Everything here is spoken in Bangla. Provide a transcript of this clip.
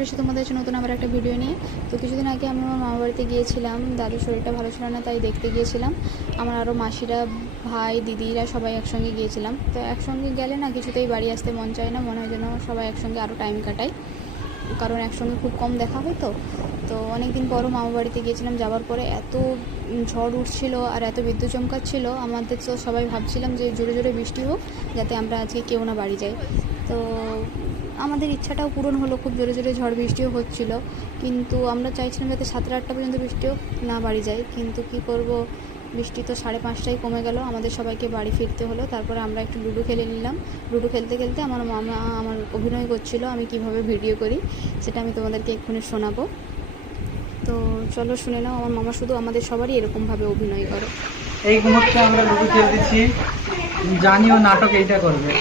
চলে এসে তোমাদের কাছে নতুন আবার একটা ভিডিও নিয়ে। তো কিছুদিন আগে আমি আমার মামা বাড়িতে গিয়েছিলাম, দাদুর শরীরটা ভালো ছিল না তাই দেখতে গিয়েছিলাম। আমার আরও মাসিরা, ভাই, দিদিরা সবাই একসঙ্গে গিয়েছিলাম। তো একসঙ্গে গেলে না কিছুতেই বাড়ি আসতে মন চায় না, মনে হয় যেন সবাই একসঙ্গে আরও টাইম কাটাই, কারণ একসঙ্গে খুব কম দেখা হয়। তো অনেক দিন পরও মামা বাড়িতে গিয়েছিলাম। যাওয়ার পরে এত ঝড় উঠছিল আর এত বিদ্যুৎ চমকাচ্ছিল, আমাদের তো সবাই ভাবছিলাম যে জোরে জোরে বৃষ্টি হোক যাতে আমরা আজকে কেউ না বাড়ি যাই। তো আমাদের ইচ্ছাটাও পূরণ হলো, খুব জোরে জোরে ঝড় বৃষ্টিও হচ্ছিল, কিন্তু আমরা চাইছিলাম যাতে 7টা-8টা পর্যন্ত বৃষ্টি হোক, না বাড়ি যাই। কিন্তু কী করব, বৃষ্টি তো 5:30টায় কমে গেল, আমাদের সবাইকে বাড়ি ফিরতে হলো। তারপরে আমরা একটু লুডো খেলে নিলাম। লুডো খেলতে খেলতে আমার মামা আমার অভিনয় করছিল আমি কিভাবে ভিডিও করি, সেটা আমি তোমাদেরকে এক্ষুনি শোনাবো। তো চলো শুনে নাও, আমার মামা শুধু আমাদের সবারই এরকমভাবে অভিনয় করে। এই মুহূর্তে আমরা লুডো খেলতেছি, জানিও নাটক এইটা করবে।